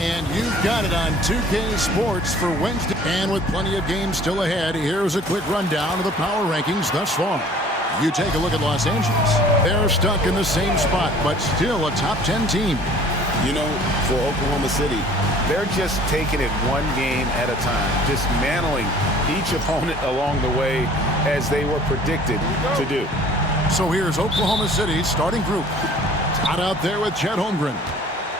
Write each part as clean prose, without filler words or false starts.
And you've got it on 2K Sports for Wednesday. And with plenty of games still ahead, here's a quick rundown of the power rankings thus far. You take a look at Los Angeles. They're stuck in the same spot, but still a top 10 team. You know, for Oklahoma City, they're just taking it one game at a time, dismantling each opponent along the way as they were predicted to do. So here's Oklahoma City's starting group. Todd out there with Chet Holmgren.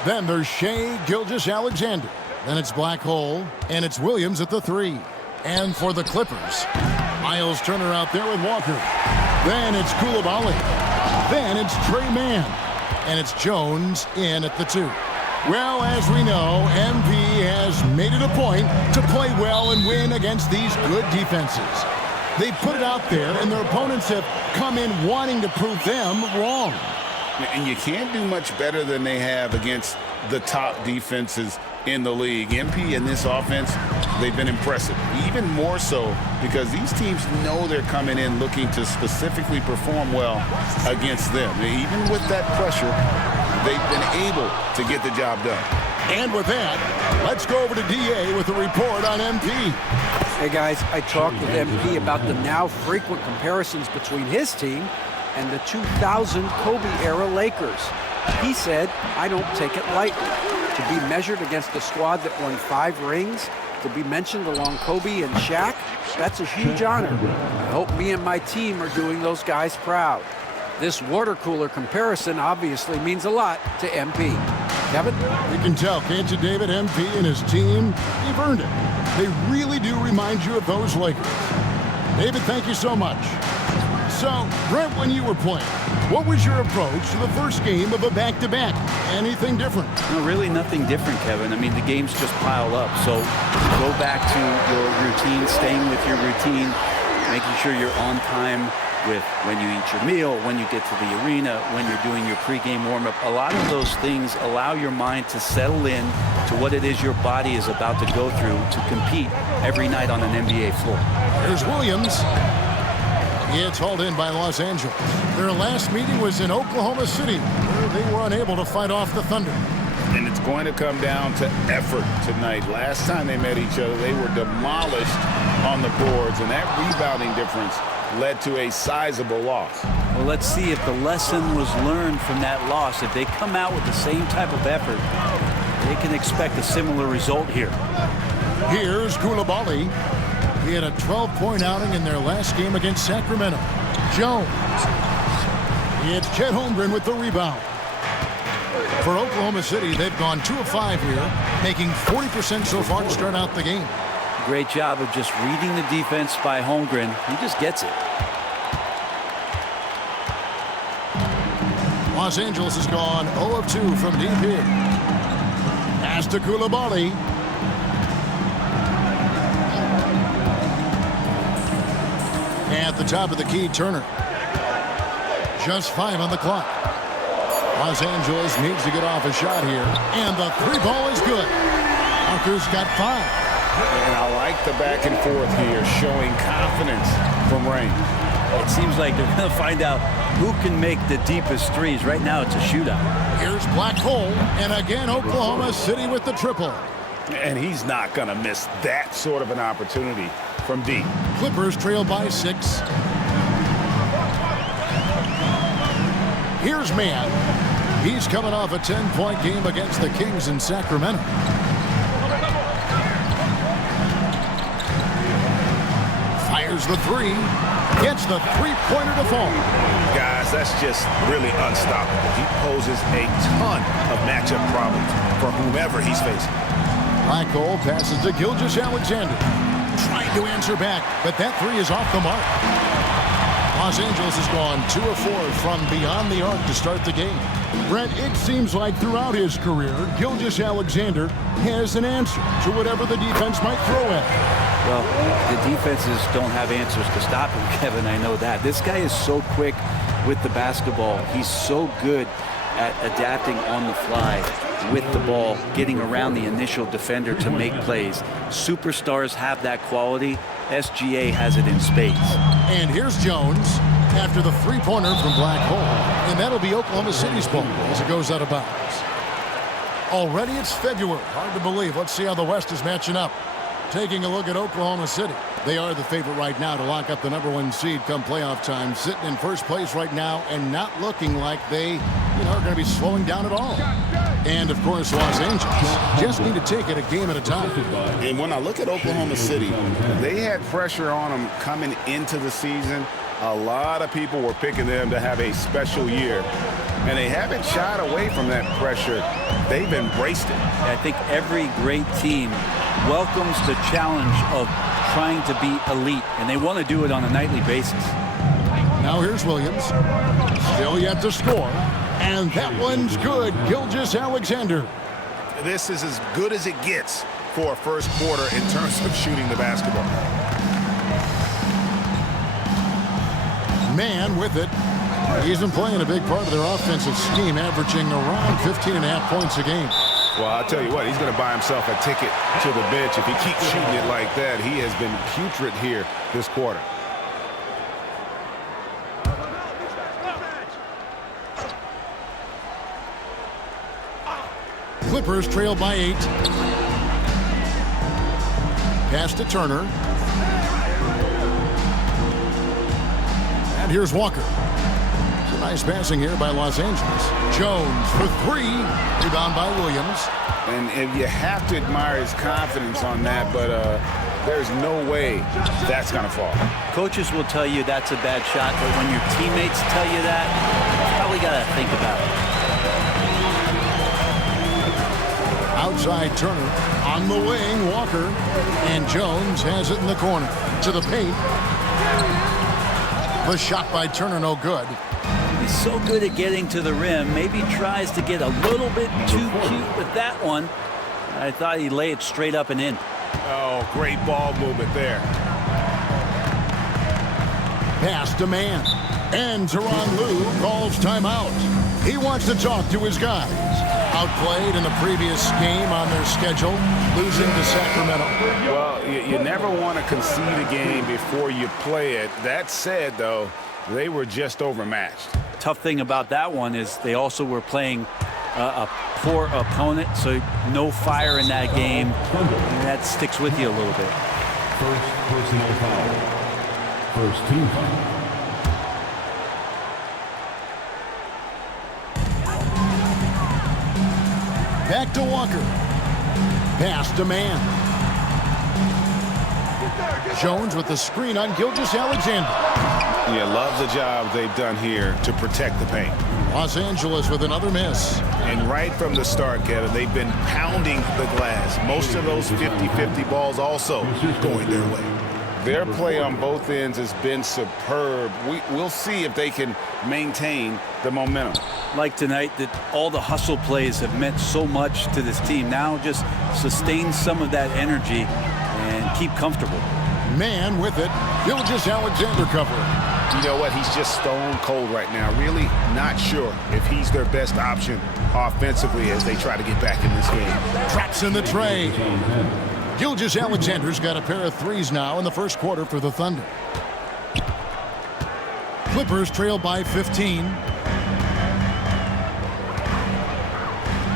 Then there's Shea Gilgeous-Alexander. Then it's Black Hole, and it's Williams at the 3. And for the Clippers, Miles Turner out there with Walker. Then it's Koulibaly. Then it's Trey Mann. And it's Jones in at the 2. Well, as we know, MP has made it a point to play well and win against these good defenses. They put it out there, and their opponents have come in wanting to prove them wrong. And you can't do much better than they have against the top defenses in the league. MP and this offense, they've been impressive. Even more so because these teams know they're coming in looking to specifically perform well against them. Even with that pressure, they've been able to get the job done. And with that, let's go over to DA with a report on MP. Hey guys, I talked with MP about the now frequent comparisons between his team and the 2000 Kobe-era Lakers. He said, I don't take it lightly. To be measured against a squad that won 5 rings, to be mentioned along Kobe and Shaq, that's a huge honor. I hope me and my team are doing those guys proud. This water cooler comparison obviously means a lot to MP. Kevin? You can tell, can't you, David? MP and his team, they've earned it. They really do remind you of those Lakers. David, thank you so much. So, Brent, when you were playing, what was your approach to the first game of a back-to-back? Anything different? No, really nothing different, Kevin. I mean, the games just pile up. So go back to your routine, staying with your routine, making sure you're on time with when you eat your meal, when you get to the arena, when you're doing your pregame warm-up. A lot of those things allow your mind to settle in to what it is your body is about to go through to compete every night on an NBA floor. Here's Williams. It's hauled in by Los Angeles. Their last meeting was in Oklahoma City, where they were unable to fight off the Thunder. And it's going to come down to effort tonight. Last time they met each other, they were demolished on the boards, and that rebounding difference led to a sizable loss. Well, let's see if the lesson was learned from that loss. If they come out with the same type of effort, they can expect a similar result here. Here's Koulibaly. He had a 12-point outing in their last game against Sacramento. Jones. It's Chet Holmgren with the rebound. For Oklahoma City, they've gone 2 of 5 here, making 40% so far to start out the game. Great job of just reading the defense by Holmgren. He just gets it. Los Angeles has gone 0 of 2 from deep here. Pass to Koulibaly. At the top of the key, Turner. Just 5 on the clock. Los Angeles needs to get off a shot here. And the 3 ball is good. Walker's got 5. And I like the back and forth here, showing confidence from Rain. It seems like they're going to find out who can make the deepest threes. Right now, it's a shootout. Here's Black Hole. And again, Oklahoma City with the triple. And he's not going to miss that sort of an opportunity from deep. Clippers trail by 6. Here's Mann. He's coming off a 10-point game against the Kings in Sacramento. Fires the 3. Gets the 3-pointer to fall. Guys, that's just really unstoppable. He poses a ton of matchup problems for whomever he's facing. Black Hole passes to Gilgeous-Alexander. Trying to answer back, but that 3 is off the mark. Los Angeles has gone 2 of 4 from beyond the arc to start the game. Brent, it seems like throughout his career, Gilgeous-Alexander has an answer to whatever the defense might throw at him. Well, the defenses don't have answers to stop him, Kevin. I know that. This guy is so quick with the basketball. He's so good at adapting on the fly with the ball, getting around the initial defender to make plays. Superstars have that quality. SGA has it in spades. And here's Jones after the 3-pointer from Black Hole. And that'll be Oklahoma City's ball as it goes out of bounds. Already it's February. Hard to believe. Let's see how the West is matching up. Taking a look at Oklahoma City. They are the favorite right now to lock up the #1 seed come playoff time. Sitting in first place right now and not looking like they, are going to be slowing down at all. And, of course, Los Angeles just need to take it a game at a time. And when I look at Oklahoma City, they had pressure on them coming into the season. A lot of people were picking them to have a special year. And they haven't shied away from that pressure. They've embraced it. I think every great team welcomes the challenge of trying to be elite, and they want to do it on a nightly basis. Now here's Williams. Still yet to score. And that one's good. Gilgeous-Alexander. This is as good as it gets for a first quarter in terms of shooting the basketball. Man with it. He's been playing a big part of their offensive scheme, averaging around 15.5 points a game. Well, I'll tell you what, he's going to buy himself a ticket to the bench if he keeps shooting it like that. He has been putrid here this quarter. Clippers trail by 8. Pass to Turner. And here's Walker. Nice passing here by Los Angeles. Jones for 3. Rebound by Williams. And you have to admire his confidence on that, but there's no way that's going to fall. Coaches will tell you that's a bad shot, but when your teammates tell you that, you probably got to think about it. Outside Turner. On the wing, Walker. And Jones has it in the corner. To the paint. The shot by Turner, no good. He's so good at getting to the rim. Maybe tries to get a little bit too cute with that one. I thought he'd lay it straight up and in. Oh, great ball movement there. Pass to man. And Tyronn Lue calls timeout. He wants to talk to his guys. Outplayed in the previous game on their schedule, losing to Sacramento. Well, you never want to concede a game before you play it. That said, though, they were just overmatched. Tough thing about that one is they also were playing a poor opponent, so no fire in that game. And that sticks with you a little bit. First personal foul. First team foul. Back to Walker. Pass to man. Jones with the screen on Gilgeous-Alexander. Yeah, love the job they've done here to protect the paint. Los Angeles with another miss. And right from the start, Kevin, they've been pounding the glass. Most of those 50-50 balls also going their way. Their play on both ends has been superb. We'll see if they can maintain the momentum. Like tonight, that all the hustle plays have meant so much to this team. Now just sustain some of that energy and keep comfortable. Man with it. Gilgeous-Alexander covering. You know what? He's just stone cold right now. Really not sure if he's their best option offensively as they try to get back in this game. Traps in the tray. Gilgeous-Alexander's got a pair of threes now in the first quarter for the Thunder. Clippers trail by 15.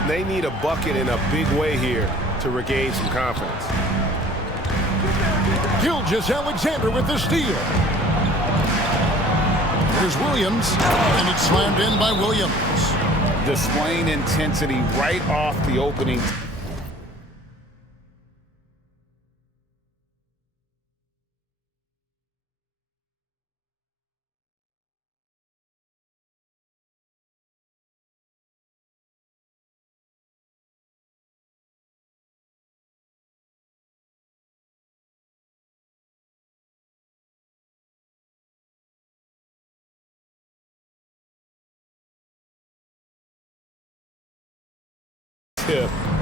They need a bucket in a big way here to regain some confidence. Gilgeous-Alexander with the steal. Here's Williams, and it's slammed in by Williams. Displaying intensity right off the opening.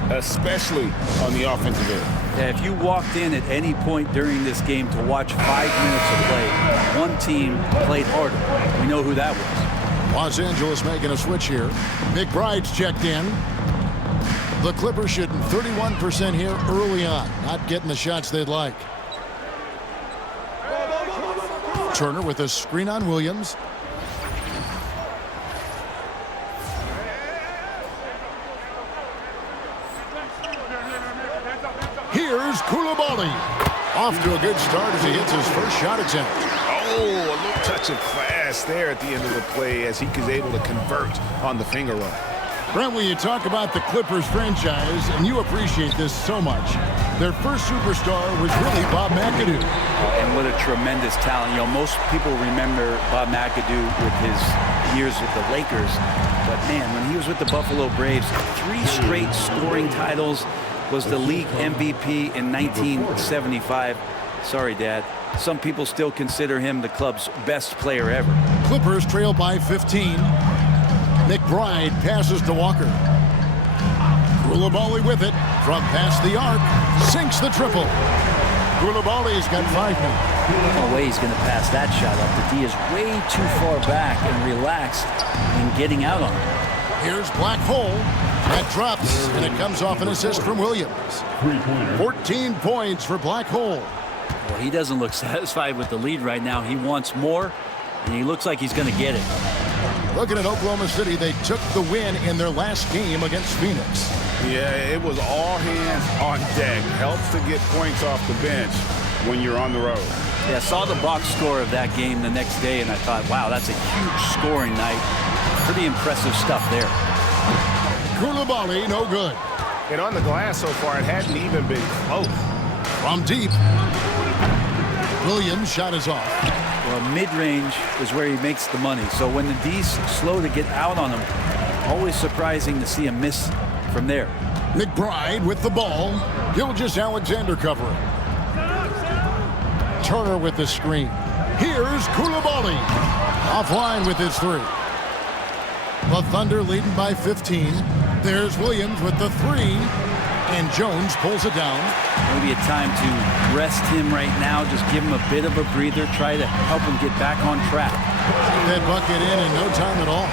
Especially on the offensive end. Yeah, if you walked in at any point during this game to watch 5 minutes of play, one team played harder. We know who that was. Los Angeles making a switch here. McBride's checked in. The Clippers shooting 31% here early on, not getting the shots they'd like. Turner with a screen on Williams. Here's Koulibaly. Off to a good start as he hits his first shot attempt. Oh, a little touch of class there at the end of the play as he was able to convert on the finger roll. Brent, when you talk about the Clippers franchise, and you appreciate this so much, their first superstar was really Bob McAdoo. And what a tremendous talent. You know, most people remember Bob McAdoo with his years with the Lakers. But, man, when he was with the Buffalo Braves, 3 straight scoring titles, was the league MVP in 1975. Sorry, Dad. Some people still consider him the club's best player ever. Clippers trail by 15. McBride passes to Walker. Koulibaly with it from past the arc. Sinks the triple. Koulibaly's got 5 now. No way he's going to pass that shot up. The D is way too far back and relaxed in getting out on it. Here's Black Hole. That drops, and it comes off an assist from Williams. 14 points for Black Hole. Well, he doesn't look satisfied with the lead right now. He wants more, and he looks like he's going to get it. Looking at Oklahoma City, they took the win in their last game against Phoenix. Yeah, it was all hands on deck. Helps to get points off the bench when you're on the road. Yeah, I saw the box score of that game the next day, and I thought, wow, that's a huge scoring night. Pretty impressive stuff there. Koulibaly, no good. And on the glass so far, it hadn't even been close. From deep. Williams' shot is off. Well, mid-range is where he makes the money. So when the D's slow to get out on him, always surprising to see him miss from there. McBride with the ball. Gilgeous-Alexander covering. Turner with the screen. Here's Koulibaly. Offline with his 3. The Thunder leading by 15. There's Williams with the 3. And Jones pulls it down. Maybe a time to rest him right now. Just give him a bit of a breather. Try to help him get back on track. That bucket in no time at all.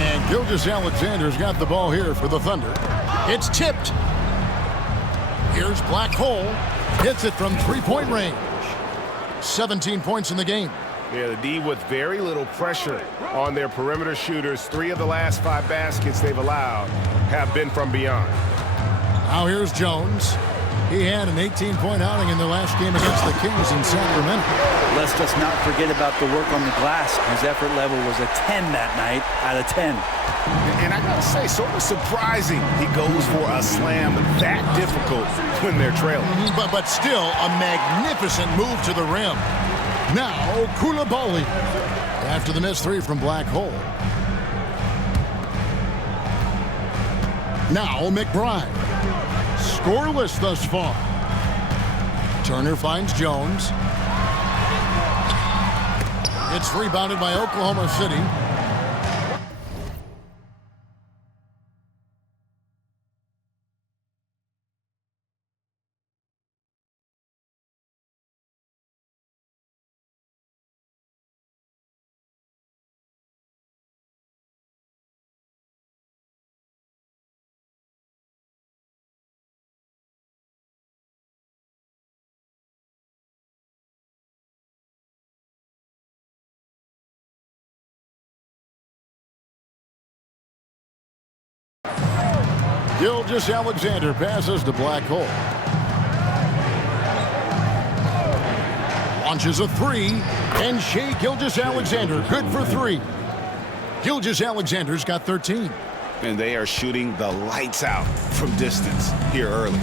And Gilgeous-Alexander's got the ball here for the Thunder. It's tipped. Here's Black Hole. Hits it from 3-point range. 17 points in the game. Yeah, the D with very little pressure on their perimeter shooters. 3 of the last 5 baskets they've allowed have been from beyond. Now here's Jones. He had an 18-point outing in their last game against the Kings in Sacramento. Let's just not forget about the work on the glass. His effort level was a 10 that night out of 10. And I gotta say, sort of surprising he goes for a slam that difficult when they're trailing. But still a magnificent move to the rim. Now Koulibaly after the missed 3 from Black Hole. Now McBride. Scoreless thus far. Turner finds Jones. It's rebounded by Oklahoma City. Gilgeous-Alexander passes to Black Hole. Launches a 3, and Shai Gilgeous-Alexander good for 3. Gilgeous-Alexander's got 13. And they are shooting the lights out from distance here early.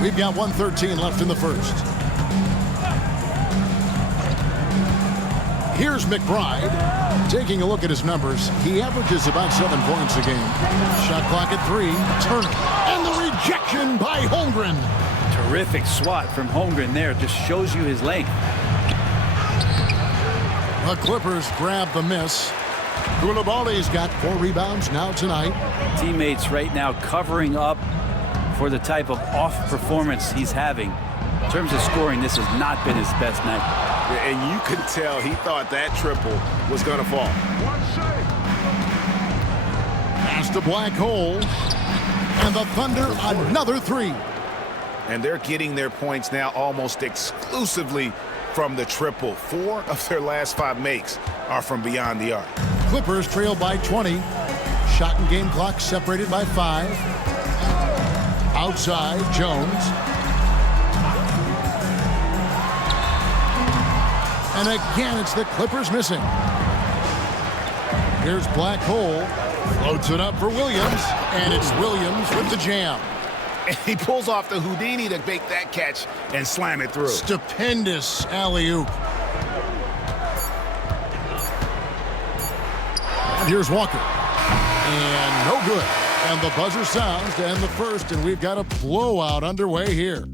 We've got 1:13 left in the first. Here's McBride. Taking a look at his numbers, he averages about 7 points a game. Shot clock at 3. Turner. And the rejection by Holmgren. Terrific swat from Holmgren there. Just shows you his length. The Clippers grab the miss. Koulibaly's got 4 rebounds now tonight. Teammates right now covering up for the type of off performance he's having. In terms of scoring, this has not been his best night. And you could tell he thought that triple was going to fall. Pass to Black Hole. And the Thunder another 3. And they're getting their points now almost exclusively from the triple. 4 of their last 5 makes are from beyond the arc. Clippers trail by 20. Shot and game clock separated by 5. Outside, Jones. And again, it's the Clippers missing. Here's Black Hole. Floats it up for Williams. And it's Williams with the jam. And he pulls off the Houdini to make that catch and slam it through. Stupendous alley-oop. And here's Walker. And no good. And the buzzer sounds to end the first, and we've got a blowout underway here.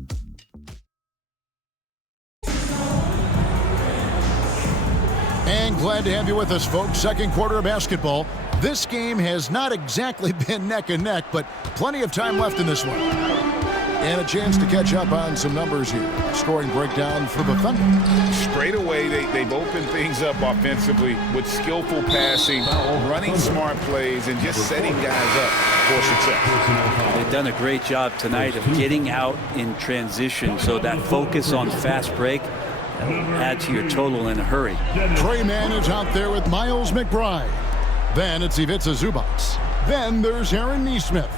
And glad to have you with us, folks. Second quarter of basketball. This game has not exactly been neck and neck, but plenty of time left in this one. And a chance to catch up on some numbers here. Scoring breakdown for the Thunder. Straight away, they've opened things up offensively with skillful passing, running smart plays, and just setting guys up for success. They've done a great job tonight of getting out in transition, so that focus on fast break will add to your total in a hurry. Trey Mann is out there with Miles McBride. Then it's Ivica Zubac. Then there's Aaron Nesmith.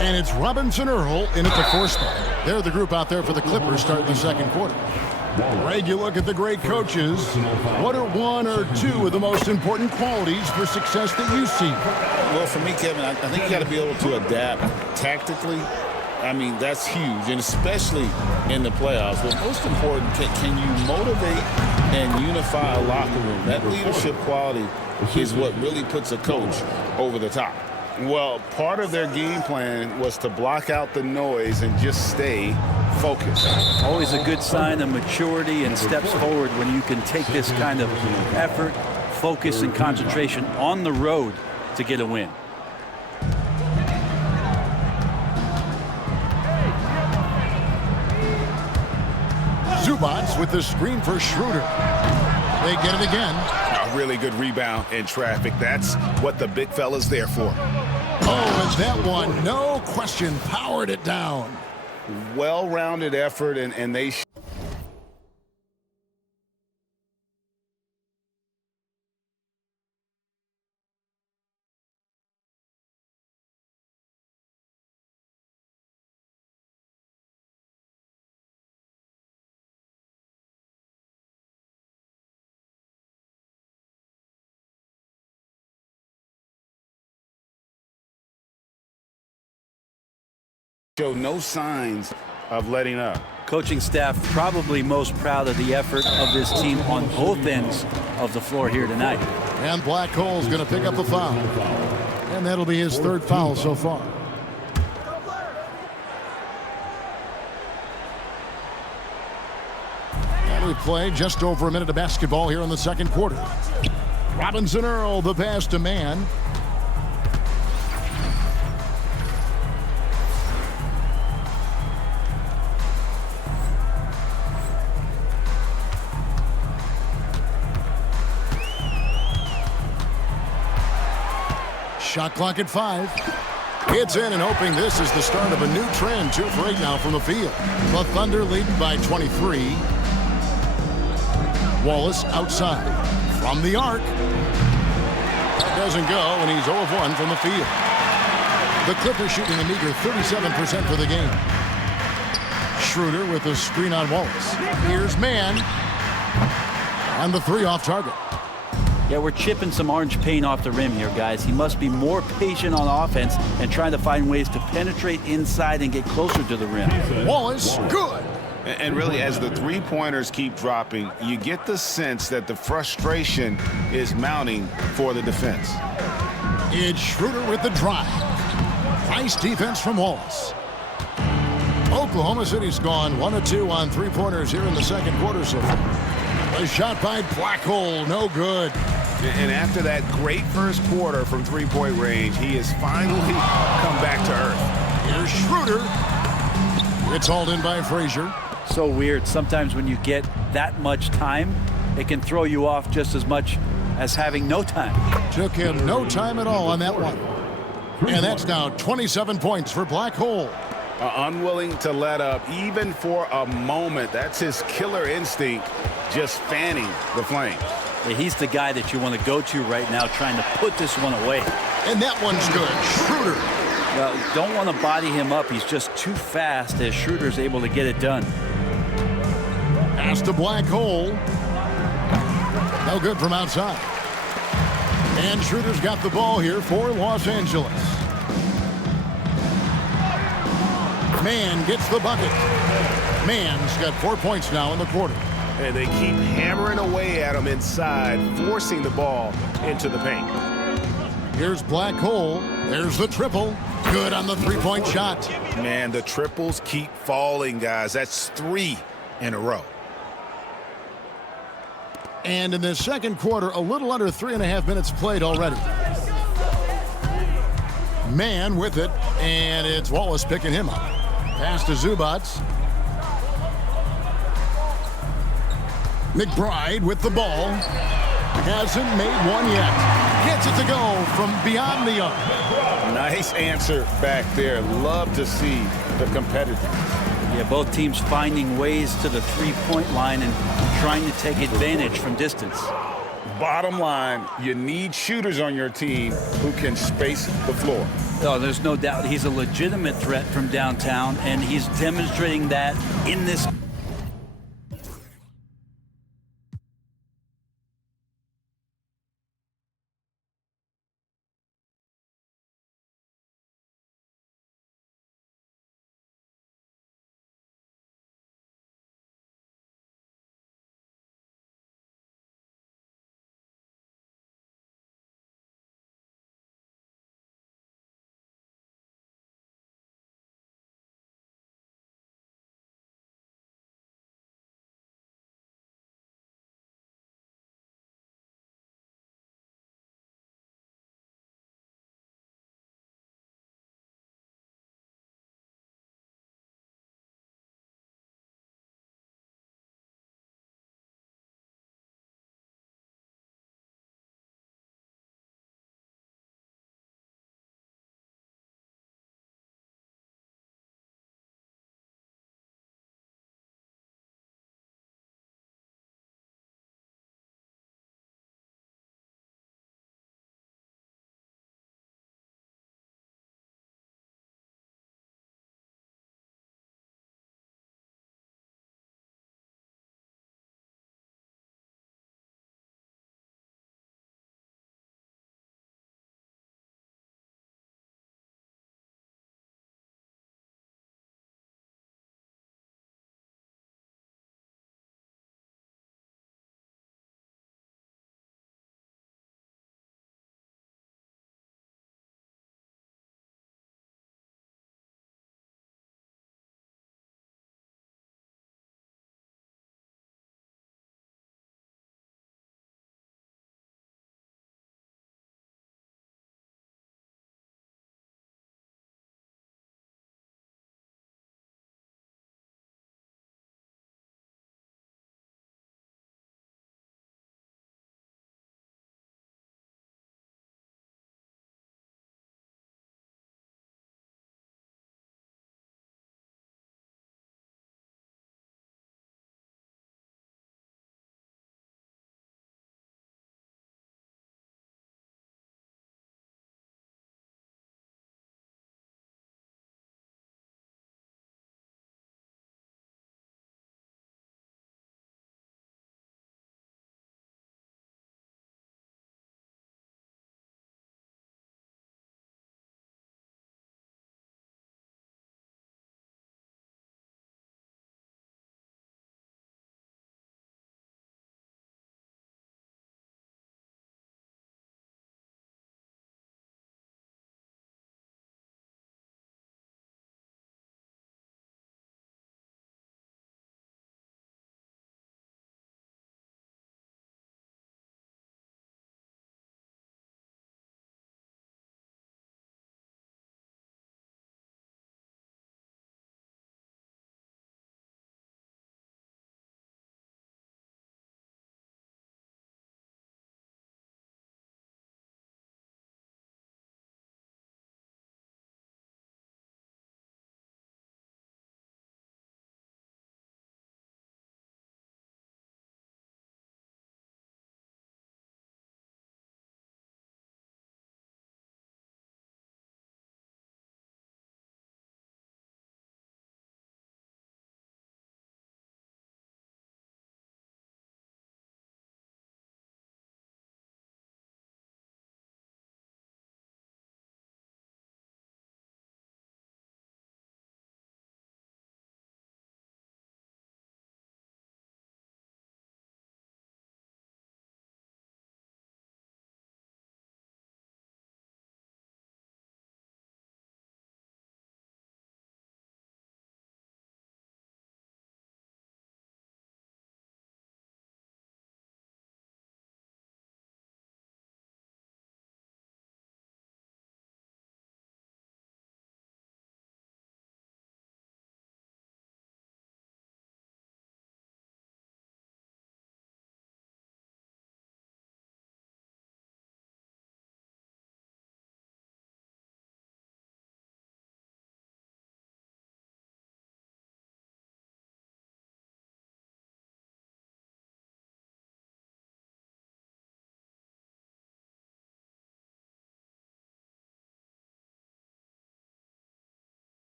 And it's Robinson Earl in at the 4 spot. They're the group out there for the Clippers starting the second quarter. Greg, you look at the great coaches. What are 1 or 2 of the most important qualities for success that you see? Well, for me, Kevin, I think you got to be able to adapt tactically. I mean, that's huge, and especially in the playoffs. But most important, can you motivate and unify a locker room? That leadership quality is what really puts a coach over the top. Well, part of their game plan was to block out the noise and just stay focused. Always a good sign of maturity and steps forward when you can take this kind of effort, focus, and concentration on the road to get a win. Zubac with the screen for Schroeder. They get it again. A really good rebound in traffic. That's what the big fella's there for. Oh, and that one, no question, powered it down. Well-rounded effort, and they... show no signs of letting up. Coaching staff probably most proud of the effort of this team on both ends of the floor here tonight. And Black Hole's going to pick up the foul. And that'll be his 3rd foul so far. And we play just over a minute of basketball here in the second quarter. Robinson Earl, the pass to Mann. Shot clock at 5. It's in, and hoping this is the start of a new trend. 2 for 8 now from the field. The Thunder lead by 23. Wallace outside. From the arc. That doesn't go, and he's 0 of 1 from the field. The Clippers shooting a meager 37% for the game. Schroeder with a screen on Wallace. Here's Mann. And the 3 off target. Yeah, we're chipping some orange paint off the rim here, guys. He must be more patient on offense and trying to find ways to penetrate inside and get closer to the rim. Wallace, good. And really, as the three-pointers keep dropping, you get the sense that the frustration is mounting for the defense. It's Schroeder with the drive. Nice defense from Wallace. Oklahoma City's gone 1 of 2 on 3-pointers here in the second quarter so far. A shot by Black Hole, no good. And after that great first quarter from 3-point range, he has finally come back to earth. Here's Schroeder. It's hauled in by Frazier. So weird. Sometimes when you get that much time, it can throw you off just as much as having no time. Took him no time at all on that one. And that's now 27 points for Black Hole. Unwilling to let up even for a moment. That's his killer instinct, just fanning the flame. Yeah, he's the guy that you want to go to right now, trying to put this one away. And that one's good. Schroeder. Well, you don't want to body him up. He's just too fast as Schroeder's able to get it done. Pass to Black Hole. No good from outside. And Schroeder's got the ball here for Los Angeles. Mann gets the bucket. Mann's got 4 points now in the quarter. And they keep hammering away at him inside, forcing the ball into the paint. Here's Black Hole. There's the triple. Good on the three-point shot. Man, the triples keep falling, guys. That's 3 in a row. And in the second quarter, a little under 3.5 minutes played already. Mann with it, and it's Wallace picking him up. Pass to Zubac. McBride with the ball. Hasn't made one yet. Gets it to go from beyond the arc. Nice answer back there. Love to see the competitiveness. Yeah, both teams finding ways to the three-point line and trying to take advantage from distance. Bottom line, you need shooters on your team who can space the floor. Oh, there's no doubt he's a legitimate threat from downtown, and he's demonstrating that in this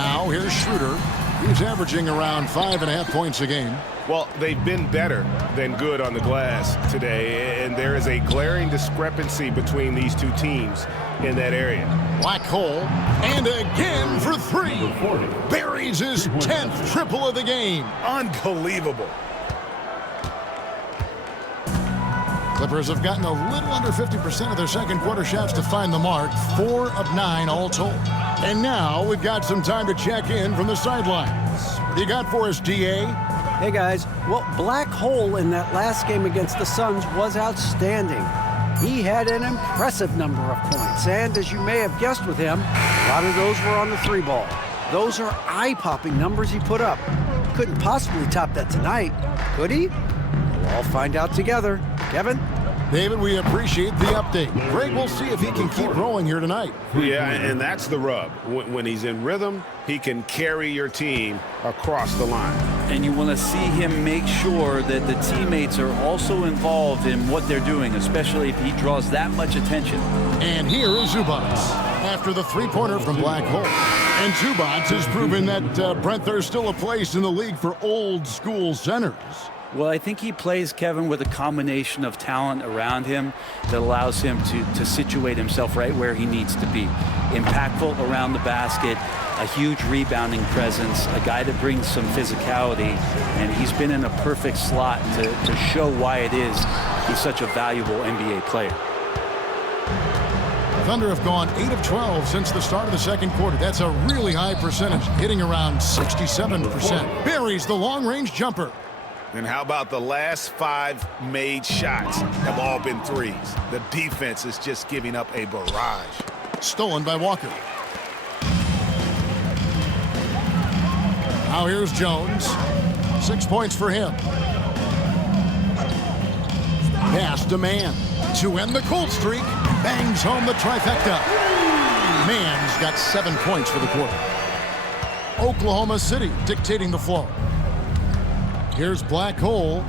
Now here's Schroeder. He's averaging around 5.5 points a game. Well, they've been better than good on the glass today, and there is a glaring discrepancy between these two teams in that area. Black hole, and again for three. Buries his 10th triple of the game. Unbelievable. Clippers have gotten a little under 50% of their second quarter shots to find the mark. 4 of 9 all told. And now we've got some time to check in from the sidelines. What do you got for us, DA? Hey guys, well, Black Hole in that last game against the Suns was outstanding. He had an impressive number of points, and as you may have guessed with him, a lot of those were on the 3-ball. Those are eye-popping numbers he put up. Couldn't possibly top that tonight, could he? We'll all find out together. Kevin? David, we appreciate the update. Greg, we'll see if he can keep rolling here tonight. Yeah, and that's the rub. When he's in rhythm, he can carry your team across the line. And you want to see him make sure that the teammates are also involved in what they're doing, especially if he draws that much attention. And here is Zubac after the three-pointer from Black Hole. And Zubac has proven that, Brent, there's still a place in the league for old-school centers. Well, I think he plays, Kevin, with a combination of talent around him that allows him to situate himself right where he needs to be. Impactful around the basket, a huge rebounding presence, a guy that brings some physicality, and he's been in a perfect slot to show why it is he's such a valuable NBA player. Thunder have gone 8 of 12 since the start of the second quarter. That's a really high percentage, hitting around 67%. Buries the long-range jumper. And how about the last 5 made shots have all been threes? The defense is just giving up a barrage. Stolen by Walker. Now here's Jones. 6 points for him. Pass to Mann to end the cold streak. Bangs home the trifecta. Mann's got 7 points for the quarter. Oklahoma City dictating the flow. Here's Black Hole.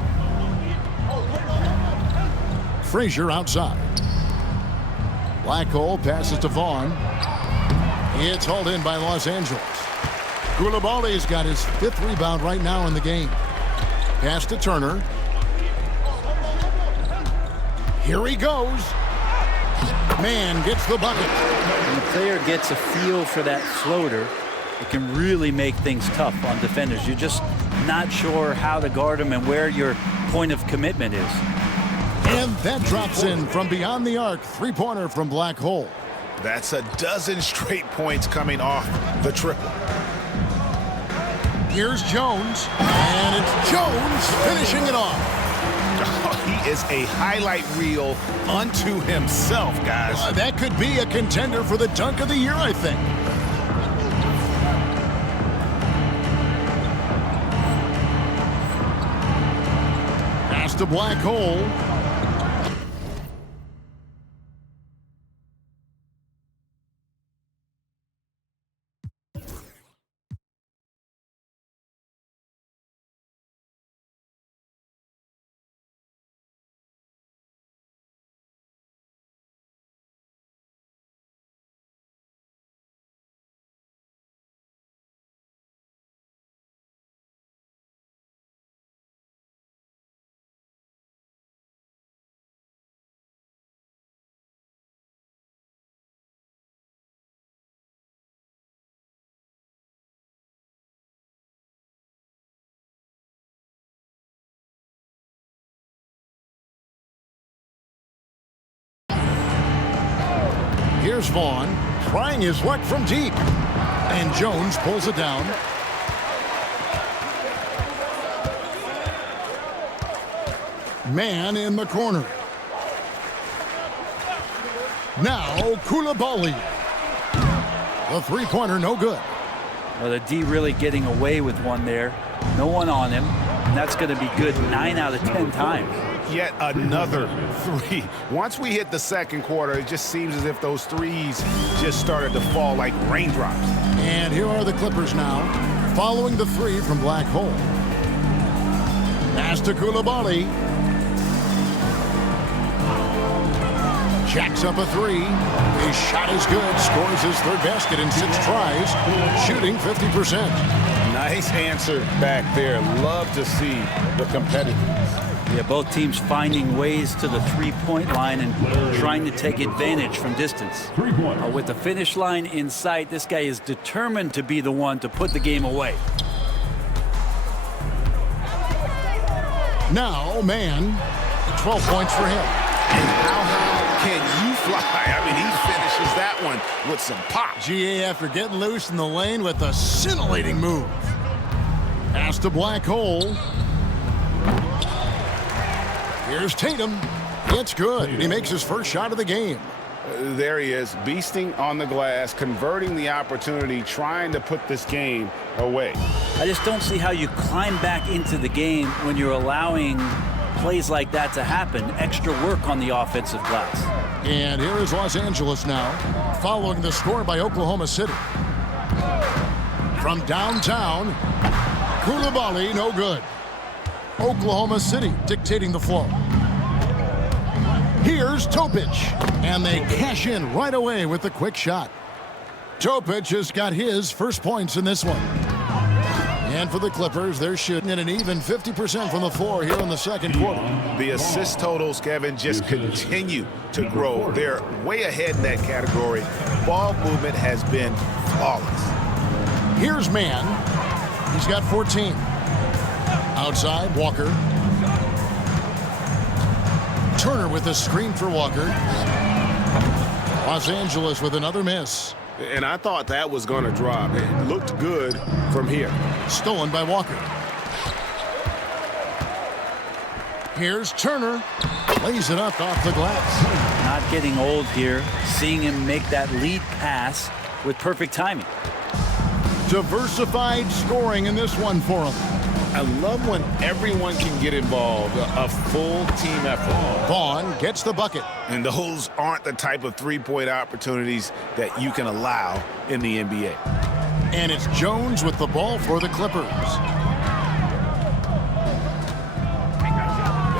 Frazier outside. Black Hole passes to Vaughn. It's hauled in by Los Angeles. Koulibaly's got his 5th rebound right now in the game. Pass to Turner. Here he goes. Mann gets the bucket. When the player gets a feel for that floater, it can really make things tough on defenders. You're just not sure how to guard them and where your point of commitment is. And that drops in from beyond the arc. 3-pointer from Black Hole. That's a dozen straight points coming off the triple. Here's Jones. And it's Jones finishing it off. He is a highlight reel unto himself, guys. That could be a contender for the dunk of the year, I think. Pass to Black Hole. Here's Vaughn trying his luck from deep. And Jones pulls it down. Mann in the corner. Now Koulibaly. The 3-pointer no good. Well, the D really getting away with one there. No one on him. And that's going to be good 9 out of 10 times. Yet another 3. Once we hit the second quarter, it just seems as if those threes just started to fall like raindrops. And here are the Clippers now, following the 3 from Black Hole. Pass to Koulibaly. Jacks up a three. His shot is good. Scores his third basket in 6 tries. Shooting 50%. Nice answer back there. Love to see the competitiveness. Yeah, both teams finding ways to the three-point line and trying to take advantage from distance. With the finish line in sight, this guy is determined to be the one to put the game away. Now, man, 12 points for him. And how can you fly? I mean, he finishes that one with some pop. GA after getting loose in the lane with a scintillating move. Pass to Black Hole. Here's Tatum. It's good. He makes his first shot of the game. There he is, beasting on the glass, converting the opportunity, trying to put this game away. I just don't see how you climb back into the game when you're allowing plays like that to happen. Extra work on the offensive glass. And here is Los Angeles now, following the score by Oklahoma City. From downtown, Koulibaly, no good. Oklahoma City dictating the flow. Here's Topic, and they cash in right away with the quick shot. Topic has got his first points in this one. And for the Clippers, they're shooting at an even 50% from the floor here in the second quarter. The assist totals, Kevin, just continue to grow. They're way ahead in that category. Ball movement has been flawless. Here's Man. He's got 14. Outside, Walker. Turner with a screen for Walker. Los Angeles with another miss. And I thought that was going to drop. It looked good from here. Stolen by Walker. Here's Turner. Lays it up off the glass. Not getting old here. Seeing him make that lead pass with perfect timing. Diversified scoring in this one for him. I love when everyone can get involved, a full team effort. Vaughn gets the bucket. And those aren't the type of three-point opportunities that you can allow in the NBA. And it's Jones with the ball for the Clippers.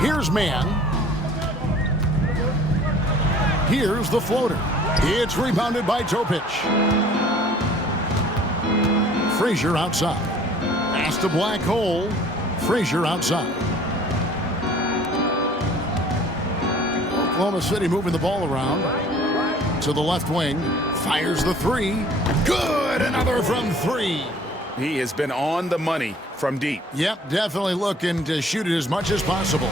Here's Man. Here's the floater. It's rebounded by Topic. Frazier outside. Pass to Black Hole. Frazier outside. Oklahoma City moving the ball around to the left wing. Fires the three. Good! Another from 3. He has been on the money from deep. Yep, definitely looking to shoot it as much as possible.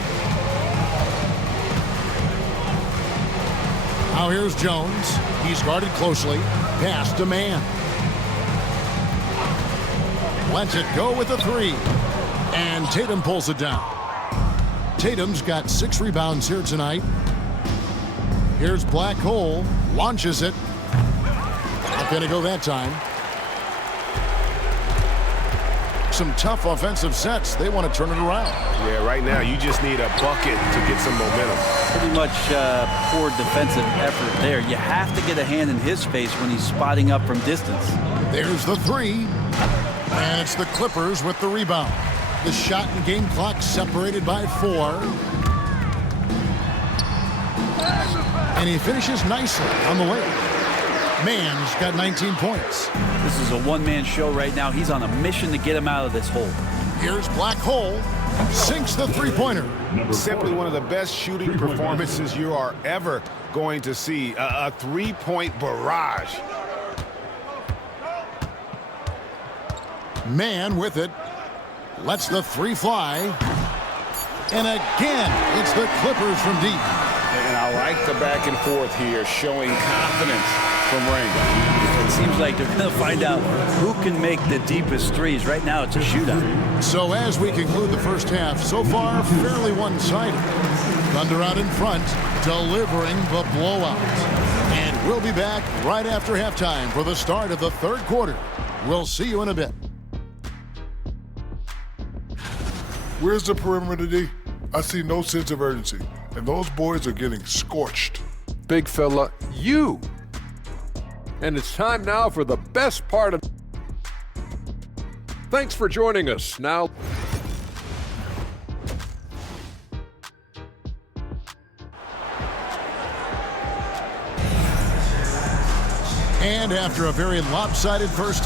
Now here's Jones. He's guarded closely. Pass to Man. Lets it go with a 3. And Tatum pulls it down. Tatum's got 6 rebounds here tonight. Here's Black Hole. Launches it. Not going to go that time. Some tough offensive sets. They want to turn it around. Yeah, right now you just need a bucket to get some momentum. Pretty much poor defensive effort there. You have to get a hand in his face when he's spotting up from distance. There's the 3. And it's the Clippers with the rebound. The shot and game clock separated by 4. And he finishes nicely on the way. Man's got 19 points. This is a one-man show right now. He's on a mission to get him out of this hole. Here's Black Hole. Sinks the three-pointer. Simply one of the best shooting performances you are ever going to see. A three-point barrage. Man with it. Lets the 3 fly. And again, it's the Clippers from deep. And I like the back and forth here, showing confidence from range. It seems like they're going to find out who can make the deepest threes. Right now, it's a shootout. So as we conclude the first half, so far, fairly one-sided. Thunder out in front, delivering the blowout. And we'll be back right after halftime for the start of the third quarter. We'll see you in a bit. Where's the perimeter, D? I see no sense of urgency, and those boys are getting scorched. Big fella, you! And it's time now for the best part of... Thanks for joining us. Now... And after a very lopsided first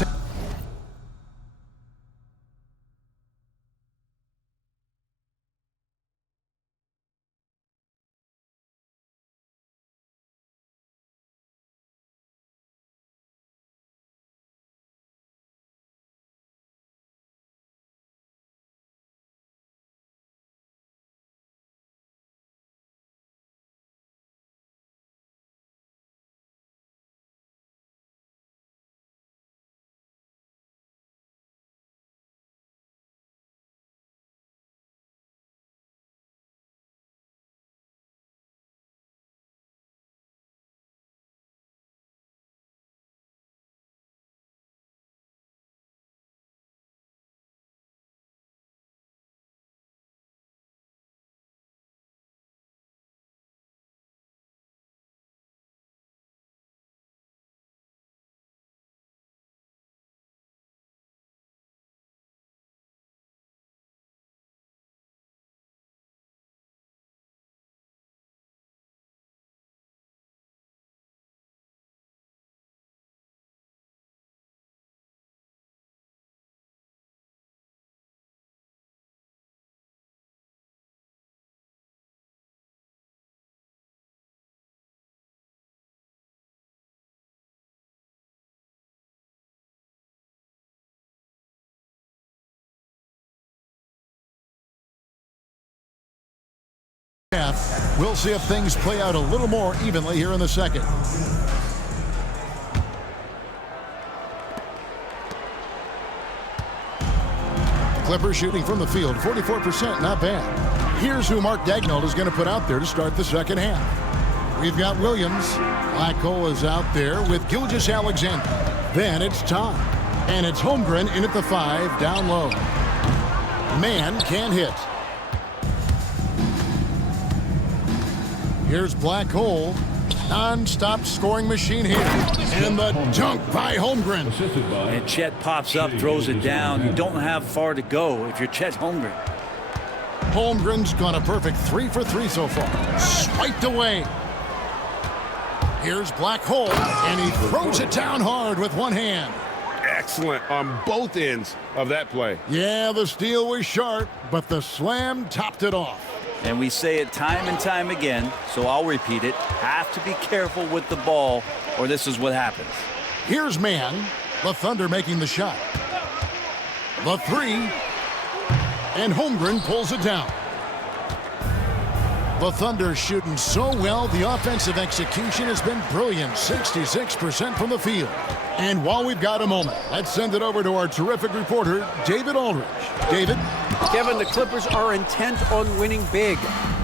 half, we'll see if things play out a little more evenly here in the second. Clippers shooting from the field, 44%, not bad. Here's who Mark Daigneault is going to put out there to start the second half. We've got Williams. Blackhole is out there with Gilgeous-Alexander. Then it's Todd. And it's Holmgren in at the 5, down low. Man can't hit. Here's Blackhole. Non-stop scoring machine here. And the dunk by Holmgren. And Chet pops up, throws it down. You don't have far to go if you're Chet Holmgren. Holmgren's gone a perfect 3 for 3 so far. Swiped away. Here's Blackhole, and he throws it down hard with one hand. Excellent on both ends of that play. Yeah, the steal was sharp, but the slam topped it off. And we say it time and time again, so I'll repeat it. Have to be careful with the ball, or this is what happens. Here's Man, the Thunder making the shot. The 3, and Holmgren pulls it down. The Thunder shooting so well, the offensive execution has been brilliant, 66% from the field. And while we've got a moment, let's send it over to our terrific reporter, David Aldridge. David? Kevin, the Clippers are intent on winning big.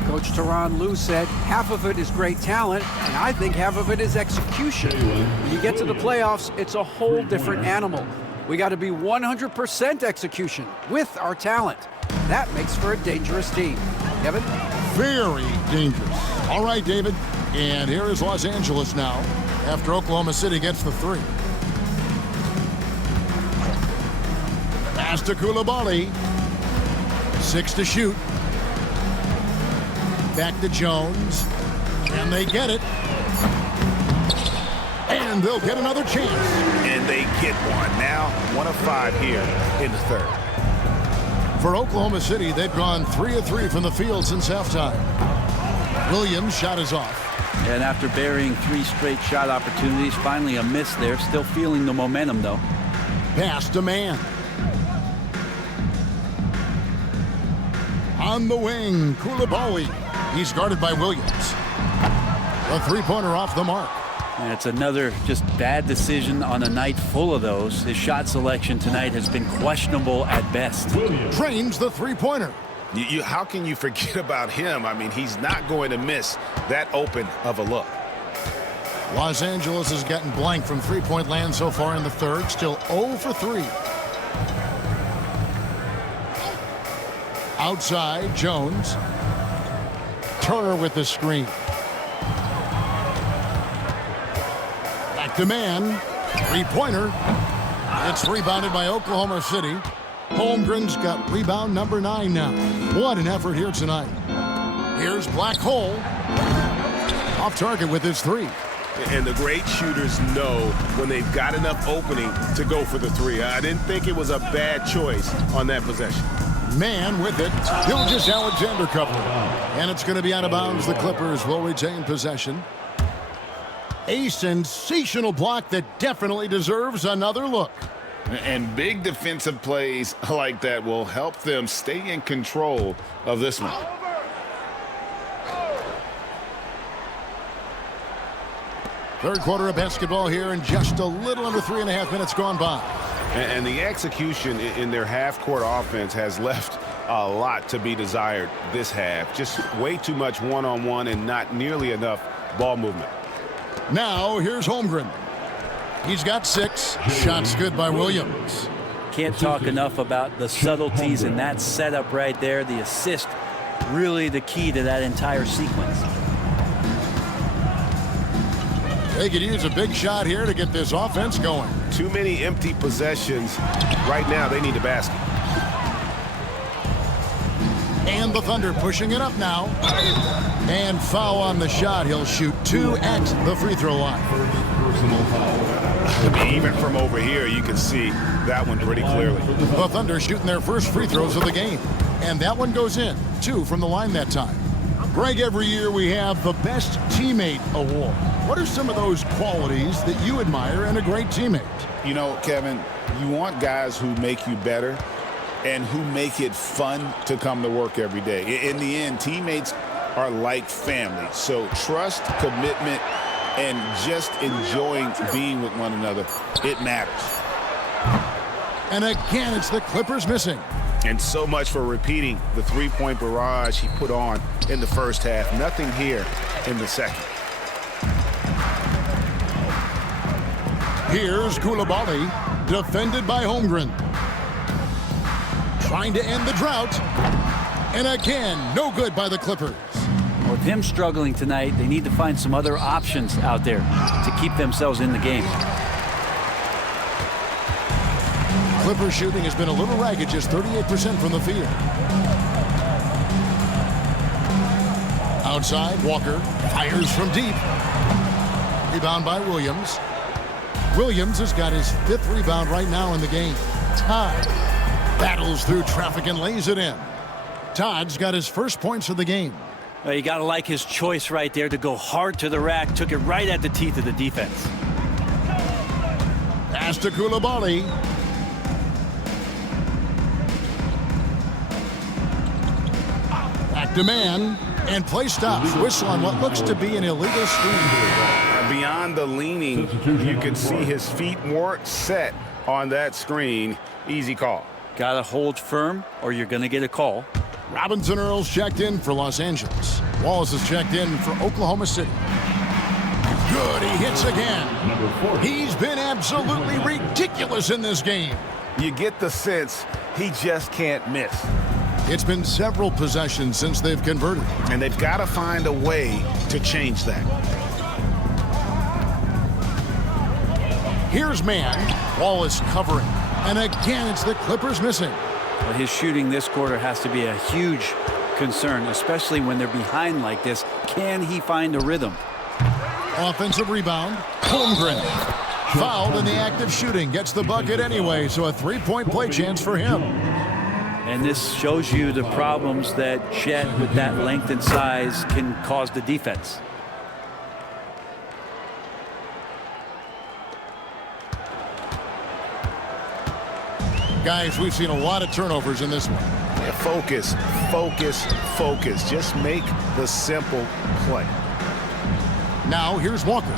Coach Tyronn Lue said half of it is great talent, and I think half of it is execution. When you get to the playoffs, it's a whole different animal. We got to be 100% execution with our talent. That makes for a dangerous team. Kevin? Very dangerous. All right, David. And here is Los Angeles now after Oklahoma City gets the 3. Pass to Coulibaly. 6 to shoot. Back to Jones. And they get it. And they'll get another chance. And they get one. Now 1 of 5 here in the third. For Oklahoma City, they've gone 3 of 3 from the field since halftime. Williams' shot is off. And after burying 3 straight shot opportunities, finally a miss there. Still feeling the momentum, though. Pass to Man. On the wing, Coulibaly. He's guarded by Williams. A 3-pointer off the mark. And it's another just bad decision on a night full of those. His shot selection tonight has been questionable at best. Trains the 3-pointer. How can you forget about him? I mean, he's not going to miss that open of a look. Los Angeles has gotten blank from 3-point land so far in the third. Still 0 for 3. Outside, Jones. Turner with the screen. Back to Man. 3-pointer. It's rebounded by Oklahoma City. Holmgren's got rebound number 9 now. What an effort here tonight. Here's Blackhole. Off target with his 3. And the great shooters know when they've got enough opening to go for the three. I didn't think it was a bad choice on that possession. Man with it. Gilgeous-Alexander covered. And it's going to be out of bounds. The Clippers will retain possession. A sensational block that definitely deserves another look. And big defensive plays like that will help them stay in control of this one. Third quarter of basketball here, and just a little under 3.5 minutes gone by. And the execution in their half-court offense has left a lot to be desired this half. Just way too much one-on-one and not nearly enough ball movement. Now, here's Holmgren. He's got 6. Shots good by Williams. Can't talk enough about the subtleties in that setup right there. The assist, really the key to that entire sequence. They could use a big shot here to get this offense going. Too many empty possessions. Right now, they need a basket. And the Thunder pushing it up now. And foul on the shot. He'll shoot 2 at the free throw line. Even from over here, you can see that one pretty clearly. The Thunder shooting their first free throws of the game. And that one goes in. 2 from the line that time. Greg, every year we have the Best Teammate Award. What are some of those qualities that you admire in a great teammate? You know, Kevin, you want guys who make you better and who make it fun to come to work every day. In the end, teammates are like family. So trust, commitment, and just enjoying being with one another, it matters. And again, it's the Clippers missing. And so much for repeating the three-point barrage he put on in the first half. Nothing here in the second. Here's Koulibaly, defended by Holmgren. Trying to end the drought. And again, no good by the Clippers. With him struggling tonight, they need to find some other options out there to keep themselves in the game. Clippers shooting has been a little ragged, just 38% from the field. Outside, Walker fires from deep. Rebound by Williams. Williams has got his 5th rebound right now in the game. Todd battles through traffic and lays it in. Todd's got his first points of the game. Well, you got to like his choice right there to go hard to the rack. Took it right at the teeth of the defense. Pass to Koulibaly. Back to man. And play stops. Whistle on what looks to be an illegal screen. Beyond the leaning, you can see his feet weren't set on that screen. Easy call. Got to hold firm or you're going to get a call. Robinson Earls checked in for Los Angeles. Wallace is checked in for Oklahoma City. Good, he hits again. He's been absolutely ridiculous in this game. You get the sense he just can't miss. It's been several possessions since they've converted. And they've got to find a way to change that. Here's man. Wallace covering. And again, it's the Clippers missing. Well, his shooting this quarter has to be a huge concern, especially when they're behind like this. Can he find a rhythm? Offensive rebound. Holmgren. Fouled in the act of shooting. Gets the bucket anyway, so a 3-point play chance for him. And this shows you the problems that Chet, with that length and size, can cause the defense. Guys, we've seen a lot of turnovers in this one. Yeah, focus, focus, focus. Just make the simple play. Now, here's Walker.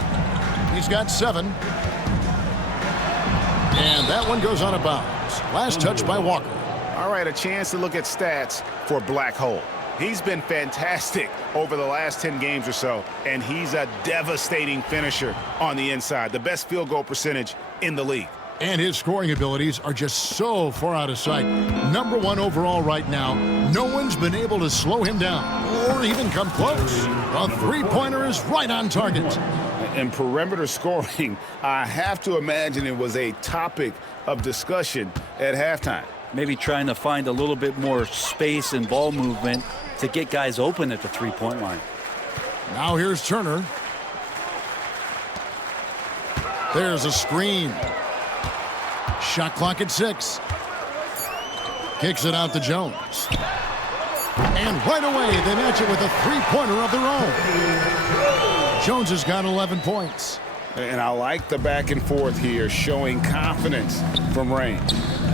He's got 7. And that one goes out of bounds. Last touch by Walker. All right, a chance to look at stats for Black Hole. He's been fantastic over the last 10 games or so, and he's a devastating finisher on the inside. The best field goal percentage in the league. And his scoring abilities are just so far out of sight. Number 1 overall right now. No one's been able to slow him down or even come close. A three-pointer is right on target. And perimeter scoring, I have to imagine it was a topic of discussion at halftime. Maybe trying to find a little bit more space and ball movement to get guys open at the three-point line. Now here's Turner. There's a screen. Shot clock at 6. Kicks it out to Jones. And right away, they match it with a three-pointer of their own. Jones has got 11 points. And I like the back and forth here, showing confidence from range.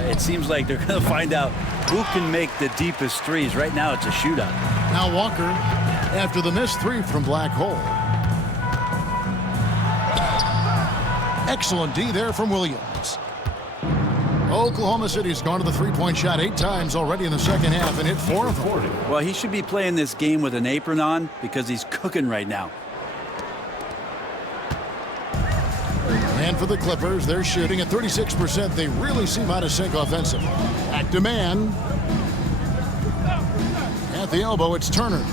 It seems like they're going to find out who can make the deepest threes. Right now, it's a shootout. Now Walker, after the missed 3 from Black Hole. Excellent D there from Williams. Oklahoma City's gone to the three-point shot 8 times already in the second half and hit 4 of them. Well, he should be playing this game with an apron on because he's cooking right now. And for the Clippers, they're shooting at 36%. They really seem out of sync offensively. Back to man. At the elbow, it's Turner.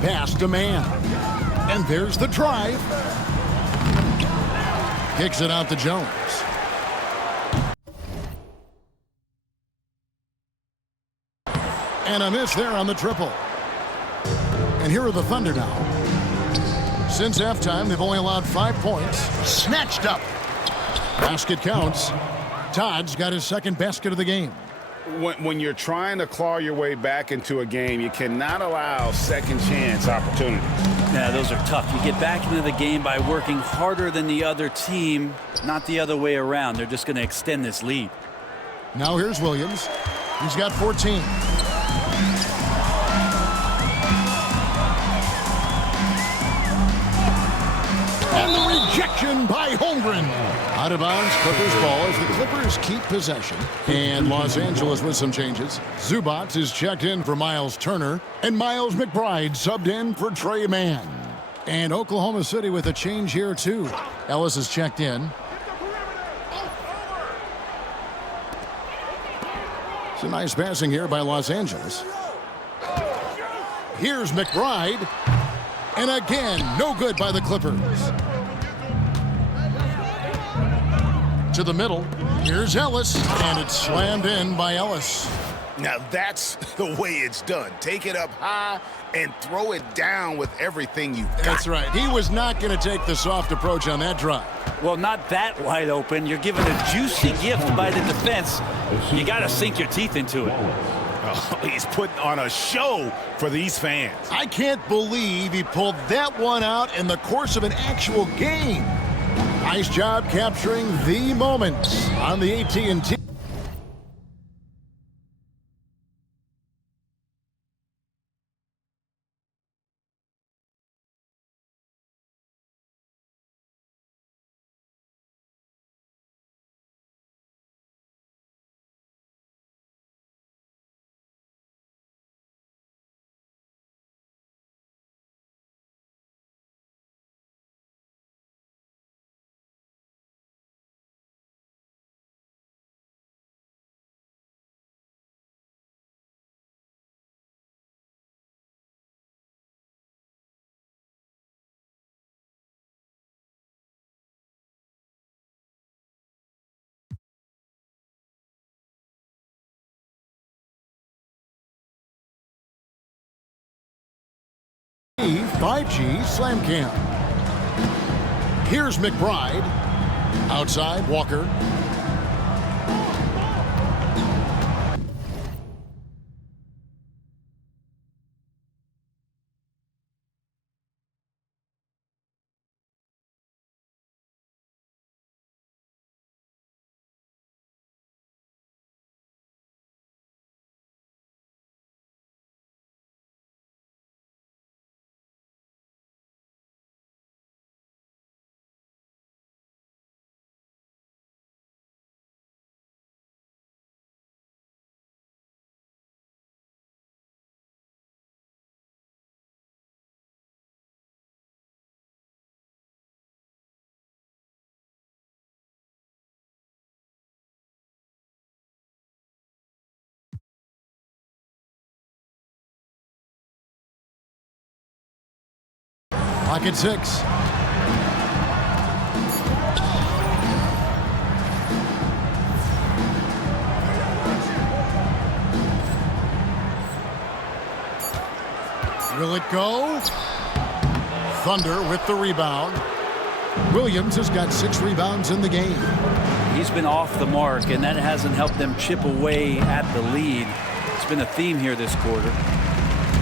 Pass to man. And there's the drive. Kicks it out to Jones. And a miss there on the triple. And here are the Thunder now. Since halftime, they've only allowed 5 points. Snatched up. Basket counts. Todd's got his second basket of the game. When you're trying to claw your way back into a game, you cannot allow second chance opportunities. Yeah, those are tough. You get back into the game by working harder than the other team, not the other way around. They're just going to extend this lead. Now here's Williams. He's got 14. And the rejection by Holmgren. Out of bounds, Clippers ball as the Clippers keep possession. And Los Angeles with some changes. Zubac is checked in for Miles Turner. And Miles McBride subbed in for Trey Mann. And Oklahoma City with a change here too. Ellis is checked in. It's a nice passing here by Los Angeles. Here's McBride. And again, no good by the Clippers. To the middle. Here's Ellis. And it's slammed in by Ellis. Now that's the way it's done. Take it up high and throw it down with everything you've got. That's right. He was not going to take the soft approach on that drive. Well, not that wide open. You're given a juicy gift by the defense. You got to sink your teeth into it. Oh, he's putting on a show for these fans. I can't believe he pulled that one out in the course of an actual game. Nice job capturing the moment on the AT&T. By G slam cam. Here's McBride. Outside, Walker. Clock at 6. Will it go? Thunder with the rebound. Williams has got 6 rebounds in the game. He's been off the mark, and that hasn't helped them chip away at the lead. It's been a theme here this quarter.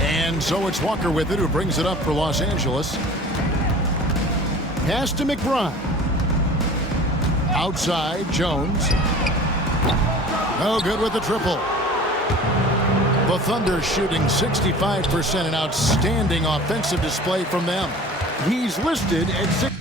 And so it's Walker with it, who brings it up for Los Angeles. Pass to McBride. Outside, Jones. No good with the triple. The Thunder shooting 65%, an outstanding offensive display from them. He's listed at 6.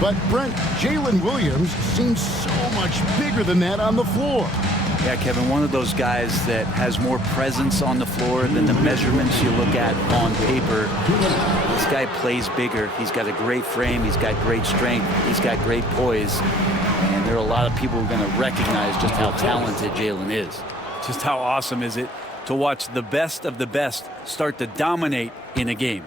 But Brent, Jalen Williams seems so much bigger than that on the floor. Yeah, Kevin, one of those guys that has more presence on the floor than the measurements you look at on paper. This guy plays bigger. He's got a great frame. He's got great strength. He's got great poise. And there are a lot of people who are going to recognize just how talented Jalen is. Just how awesome is it to watch the best of the best start to dominate in a game.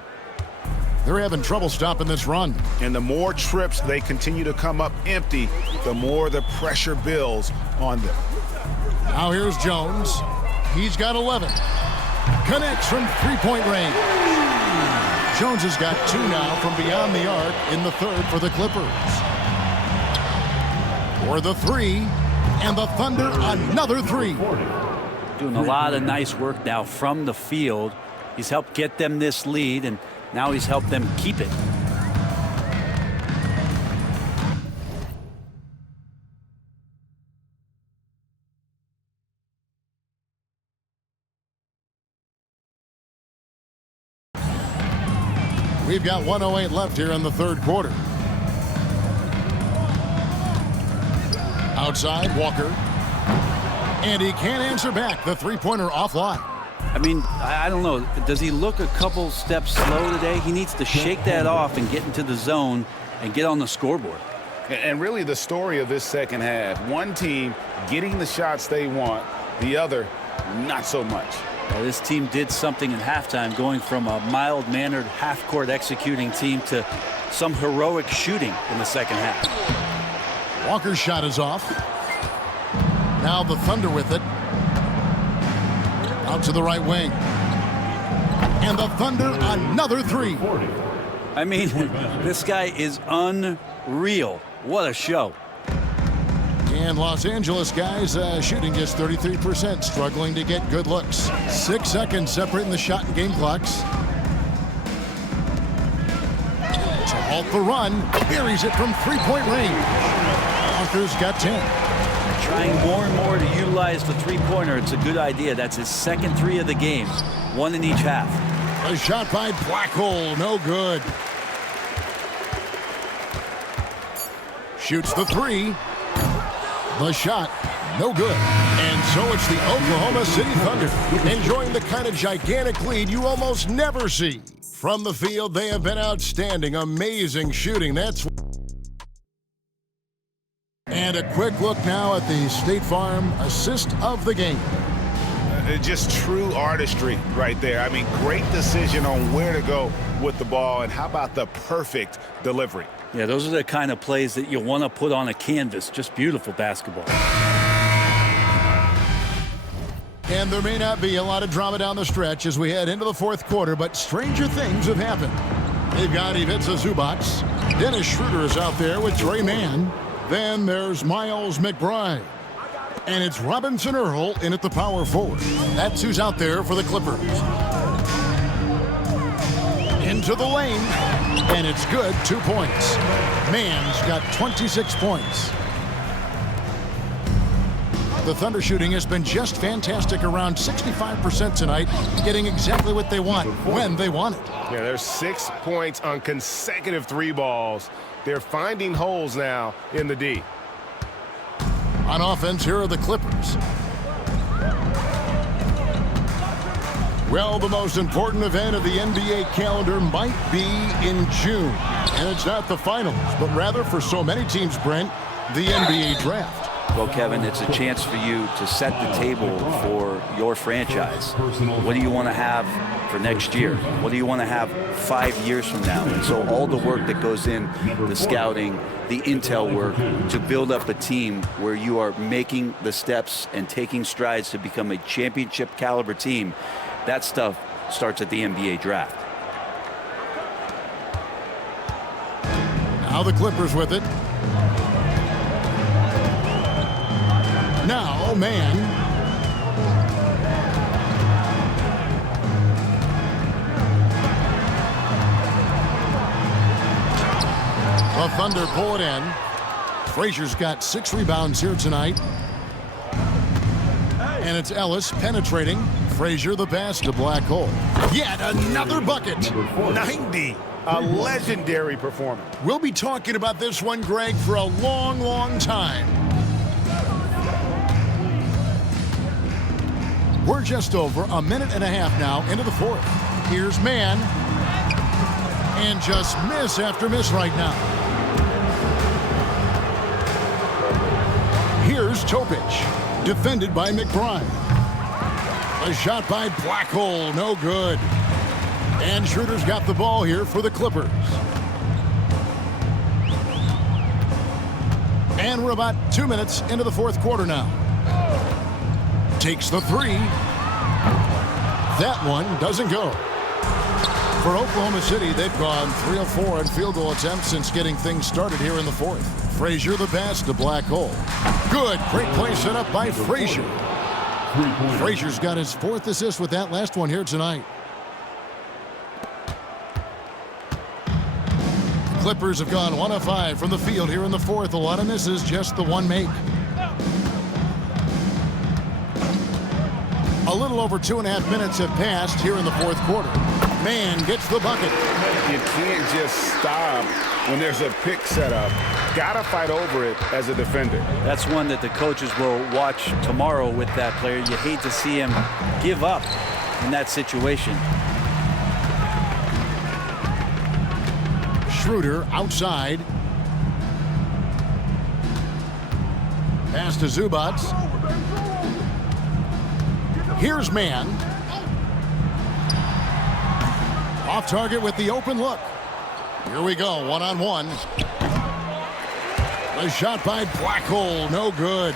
They're having trouble stopping this run. And the more trips they continue to come up empty, the more the pressure builds on them. Now here's Jones. He's got 11. Connects from three-point range. Jones has got 2 now from beyond the arc in the third for the Clippers. For the 3, and the Thunder another 3. Doing a lot of nice work now from the field. He's helped get them this lead, and now he's helped them keep it. We've got 1:08 left here in the third quarter. Outside, Walker. And he can't answer back. The three-pointer offline. I mean, I don't know. Does he look a couple steps slow today? He needs to shake that off and get into the zone and get on the scoreboard. And really the story of this second half, one team getting the shots they want, the other not so much. Well, this team did something in halftime, going from a mild-mannered half-court executing team to some heroic shooting in the second half. Walker's shot is off. Now the Thunder with it. Out to the right wing. And the Thunder another 3. I mean, this guy is unreal. What a show. And Los Angeles guys shooting just 33%, struggling to get good looks. 6 seconds separating the shot and game clocks. To halt the run, buries it from three-point range. Walker's got 10. Trying more and more to utilize the three-pointer. It's a good idea. That's his second 3 of the game. 1 in each half. A shot by Blackhole, no good. Shoots the 3. The shot, no good. And so it's the Oklahoma City Thunder enjoying the kind of gigantic lead you almost never see. From the field, they have been outstanding, amazing shooting. And a quick look now at the State Farm assist of the game. Just true artistry right there. I mean, great decision on where to go with the ball, and how about the perfect delivery? Yeah, those are the kind of plays that you want to put on a canvas. Just beautiful basketball. And there may not be a lot of drama down the stretch as we head into the fourth quarter, but stranger things have happened. They've got Ivica Zubac. Dennis Schroeder is out there with Trey Mann. Then there's Miles McBride. And it's Robinson Earl in at the power forward. That's who's out there for the Clippers. Into the lane. And it's good, 2 points. Mann's got 26 points. The Thunder shooting has been just fantastic, around 65% tonight, getting exactly what they want when they want it. Yeah, there's 6 points on consecutive 3 balls. They're finding holes now in the D. On offense, here are the Clippers. Well, the most important event of the NBA calendar might be in June. And it's not the finals, but rather for so many teams, Brent, the NBA draft. Well, Kevin, it's a chance for you to set the table for your franchise. What do you want to have for next year? What do you want to have 5 years from now? And so all the work that goes in, the scouting, the intel work, to build up a team where you are making the steps and taking strides to become a championship caliber team, that stuff starts at the NBA draft. Now the Clippers with it. Now, man. The Thunder pull it in. Frazier's got 6 rebounds here tonight. And it's Ellis penetrating. Frazier the pass to Black Hole. Yet another bucket. 90. A legendary performance. We'll be talking about this one, Greg, for a long, long time. We're just over a minute and a half now into the fourth. Here's man. And just miss after miss right now. Here's Topic, defended by McBride. A shot by Black Hole, no good. And Schroeder's got the ball here for the Clippers. And we're about 2 minutes into the fourth quarter now. Takes the 3. That one doesn't go. For Oklahoma City, they've gone 3 of 4 in field goal attempts since getting things started here in the fourth. Frazier the pass to Black Hole. Good, great play set up by Frazier. Frazier's got his 4th assist with that last one here tonight. The Clippers have gone 1 of 5 from the field here in the fourth. A lot of misses, just the one make. A little over 2.5 minutes have passed here in the fourth quarter. Man gets the bucket. You can't just stop when there's a pick set up. Gotta fight over it as a defender. That's one that the coaches will watch tomorrow with that player. You hate to see him give up in that situation. Schroeder outside. Pass to Zubac. Here's man. Off target with the open look. Here we go, one-on-one. A shot by Black Hole, no good.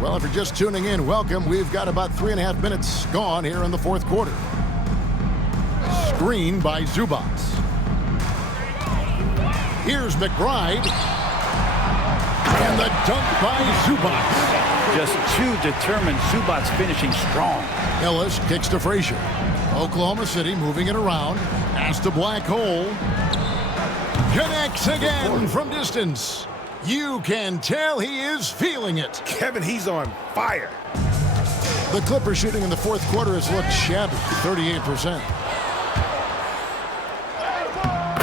Well, if you're just tuning in, welcome. We've got about 3.5 minutes gone here in the fourth quarter. Screen by Zubac. Here's McBride. And the dunk by Zubac. Just too determined. Zubac finishing strong. Ellis kicks to Frazier. Oklahoma City moving it around. Pass to Black Hole. Connects again from distance. You can tell he is feeling it. Kevin, he's on fire. The Clippers shooting in the fourth quarter has looked shabby, 38%.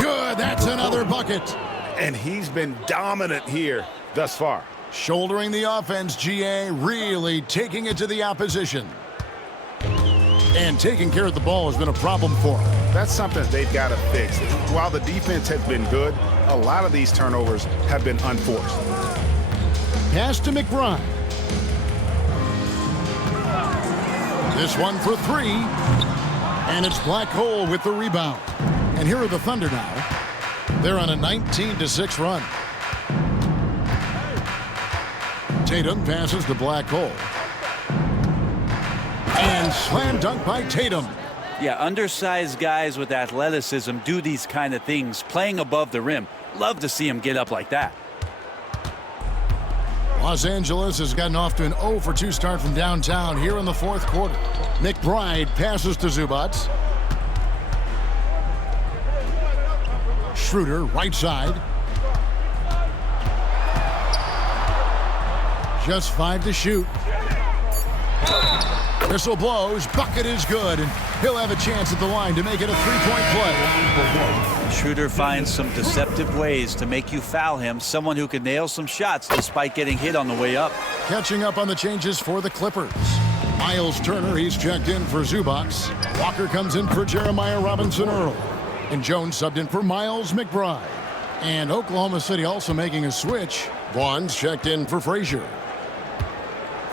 Good, that's another bucket. And he's been dominant here thus far. Shouldering the offense, GA, really taking it to the opposition. And taking care of the ball has been a problem for him. That's something they've got to fix. While the defense has been good, a lot of these turnovers have been unforced. Pass to McBride. This one for 3. And it's Black Hole with the rebound. And here are the Thunder now. They're on a 19-6 run. Tatum passes to Black Hole. And slam dunk by Tatum. Yeah, undersized guys with athleticism do these kind of things, playing above the rim. Love to see him get up like that. Los Angeles has gotten off to an 0-for-2 start from downtown here in the fourth quarter. McBride passes to Zubac. Schroeder, right side. Just 5 to shoot. Whistle blows, bucket is good, and he'll have a chance at the line to make it a three-point play. Schroeder finds some deceptive ways to make you foul him, someone who can nail some shots despite getting hit on the way up. Catching up on the changes for the Clippers. Miles Turner, he's checked in for Zubac. Walker comes in for Jeremiah Robinson Earl. And Jones subbed in for Miles McBride. And Oklahoma City also making a switch. Vaughn's checked in for Frazier.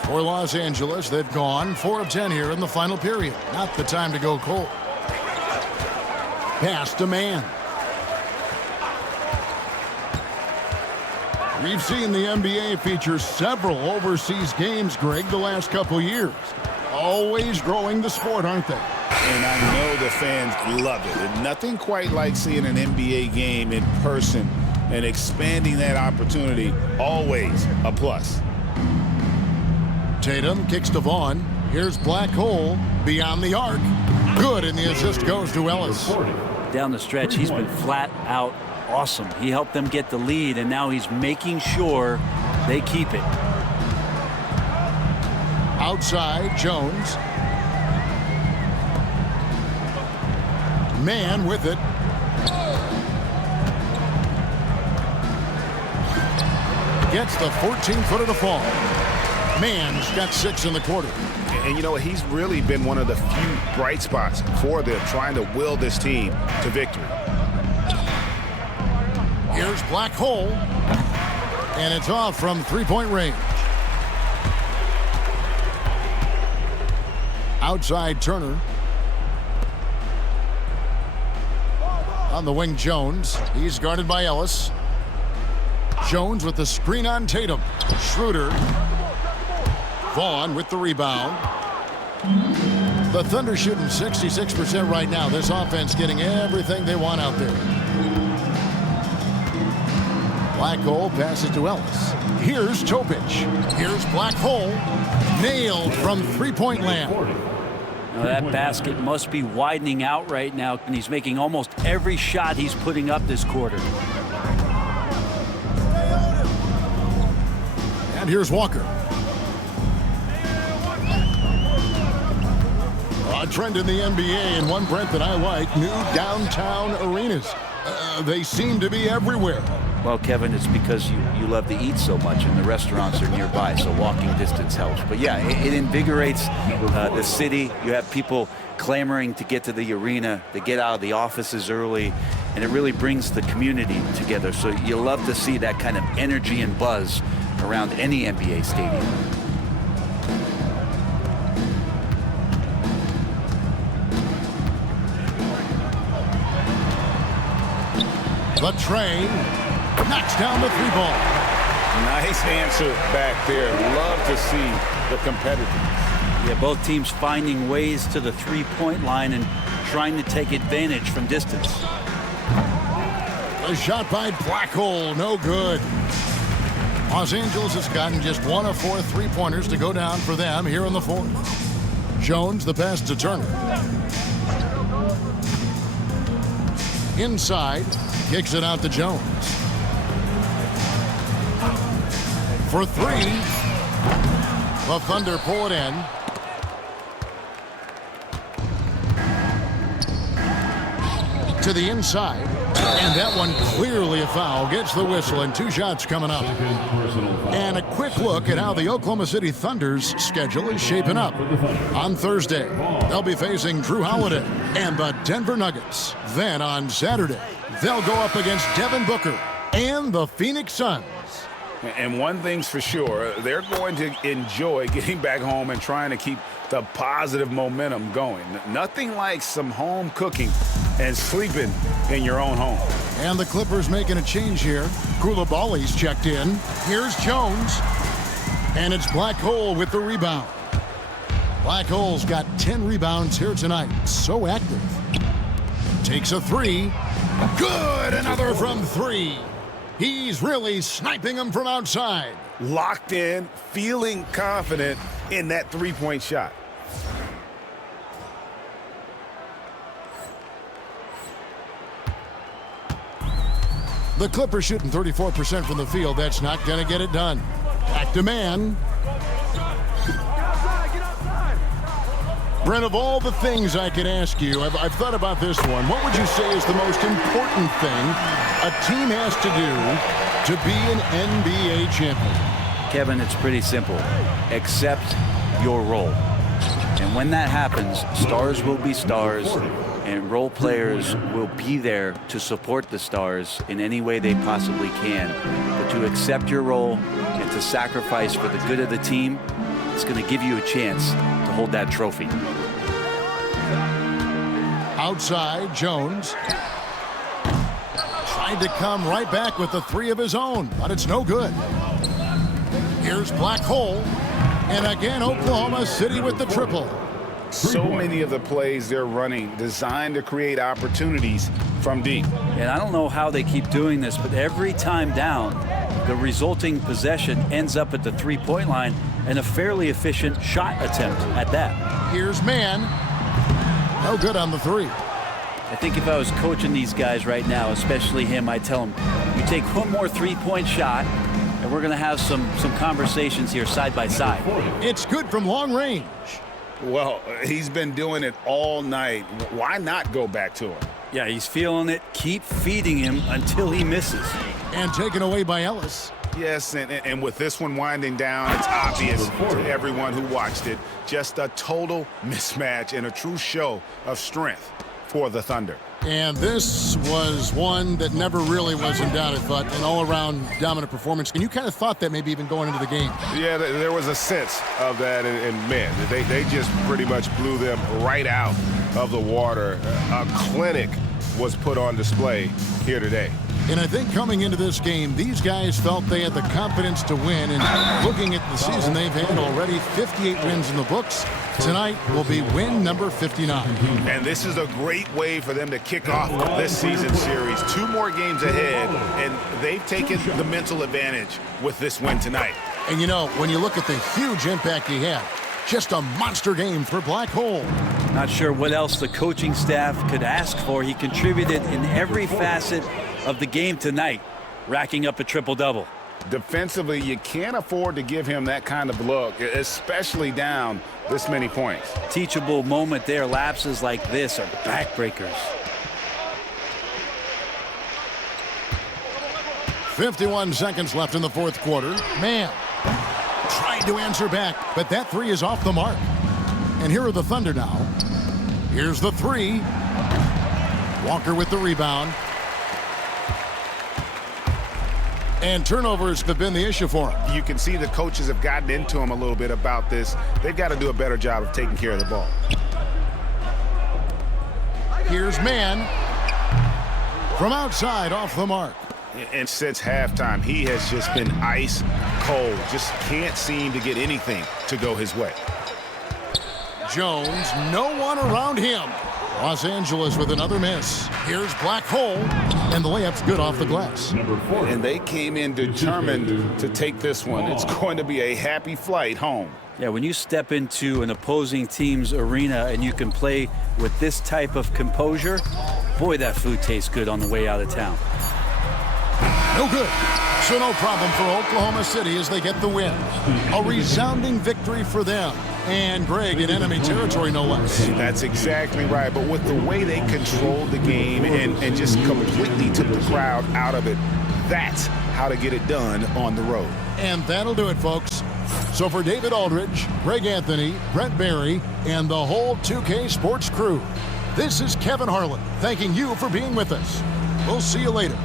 For Los Angeles, they've gone 4 of 10 here in the final period. Not the time to go cold. Pass to man. We've seen the NBA feature several overseas games, Greg, the last couple years. Always growing the sport, aren't they? And I know the fans love it. And nothing quite like seeing an NBA game in person and expanding that opportunity. Always a plus. Tatum kicks to Vaughn. Here's Black Hole beyond the arc. Good, and the assist goes to Ellis. Down the stretch, he's been flat out awesome. He helped them get the lead, and now he's making sure they keep it. Outside, Jones. Man with it. Gets the 14-footer to fall. Man's got 6 in the quarter. And you know, he's really been one of the few bright spots for them trying to will this team to victory. Here's Black Hole. And it's off from three-point range. Outside Turner. On the wing, Jones. He's guarded by Ellis. Jones with the screen on Tatum. Schroeder. Vaughn with the rebound. The Thunder shooting 66% right now. This offense getting everything they want out there. Black Hole passes to Ellis. Here's Topic. Here's Black Hole. Nailed from three-point land. Now that basket must be widening out right now, and he's making almost every shot he's putting up this quarter. And here's Walker. A trend in the NBA, and one, Brent, that I like, new downtown arenas. They seem to be everywhere. Well, Kevin, it's because you love to eat so much and the restaurants are nearby, so walking distance helps. But yeah, it invigorates the city. You have people clamoring to get to the arena, to get out of the offices early, and it really brings the community together. So you love to see that kind of energy and buzz around any NBA stadium. The Trey knocks down the three ball. Nice answer back there. Love to see the competitiveness. Yeah, both teams finding ways to the three-point line and trying to take advantage from distance. A shot by Black Hole, no good. Los Angeles has gotten just 1 of 4 three-pointers to go down for them here in the fourth. Jones, the pass to Turner. Inside, kicks it out to Jones. For 3, the Thunder pull it in. To the inside, and that one clearly a foul. Gets the whistle, and 2 shots coming up. And a quick look at how the Oklahoma City Thunder's schedule is shaping up. On Thursday, they'll be facing Drew Holiday and the Denver Nuggets. Then on Saturday, they'll go up against Devin Booker and the Phoenix Suns. And one thing's for sure, they're going to enjoy getting back home and trying to keep the positive momentum going. Nothing like some home cooking and sleeping in your own home. And the Clippers making a change here. Koulibaly's checked in. Here's Jones. And it's Black Hole with the rebound. Black Hole's got 10 rebounds here tonight. So active. Takes a 3. Good! Another from 3. He's really sniping them from outside. locked in, feeling confident in that three-point shot. The Clippers shooting 34% from the field. That's not going to get it done. Back to man. Brent, of all the things I could ask you, I've thought about this one. What would you say is the most important thing a team has to do to be an NBA champion? Kevin, it's pretty simple. Accept your role. And when that happens, stars will be stars, and role players will be there to support the stars in any way they possibly can. But to accept your role and to sacrifice for the good of the team, it's going to give you a chance to hold that trophy. Outside, Jones tried to come right back with the three of his own, but it's no good. Here's Black Hole, and again Oklahoma City with the triple. So many of the plays they're running designed to create opportunities from deep. And I don't know how they keep doing this, but every time down, the resulting possession ends up at the three-point line and a fairly efficient shot attempt at that. Here's man. No good on the three. I think if I was coaching these guys right now, especially him, I'd tell him, you take one more three-point shot, and we're going to have some conversations here side by side. It's good from long range. Well, he's been doing it all night. Why not go back to him? Yeah, he's feeling it. Keep feeding him until he misses. And taken away by Ellis. Yes, and with this one winding down, it's obvious to everyone who watched it. Just a total mismatch and a true show of strength for the Thunder. And this was one that never really was in doubt, I thought, an all-around dominant performance. And you kind of thought that maybe even going into the game. Yeah, there was a sense of that, and man, they just pretty much blew them right out of the water. A clinic was put on display here today. And I think coming into this game, these guys felt they had the confidence to win. And looking at the season they've had already, 58 wins in the books. Tonight will be win number 59. And this is a great way for them to kick off this season series. 2 more games ahead, and they've taken the mental advantage with this win tonight. And you know, when you look at the huge impact he had, just a monster game for Black Hole. Not sure what else the coaching staff could ask for. He contributed in every facet of the game tonight, racking up a triple-double. Defensively, you can't afford to give him that kind of look, especially down this many points. Teachable moment there. Lapses like this are backbreakers. 51 seconds left in the fourth quarter. Man tried to answer back, but that three is off the mark. And here are the Thunder now. Here's the three. Walker with the rebound. And turnovers have been the issue for him. You can see the coaches have gotten into him a little bit about this. They've got to do a better job of taking care of the ball. Here's man. From outside, off the mark. And since halftime, he has just been ice cold. Just can't seem to get anything to go his way. Jones, no one around him. Los Angeles with another miss. Here's Black Hole, and the layup's good off the glass. And they came in determined to take this one. It's going to be a happy flight home. Yeah, when you step into an opposing team's arena and you can play with this type of composure, boy, that food tastes good on the way out of town. No good. So no problem for Oklahoma City as they get the win. A resounding victory for them. And Greg in enemy territory, no less. That's exactly right. But with the way they controlled the game and just completely took the crowd out of it, that's how to get it done on the road. And that'll do it, folks. So for David Aldridge, Greg Anthony, Brent Barry, and the whole 2K Sports crew, this is Kevin Harlan thanking you for being with us. We'll see you later.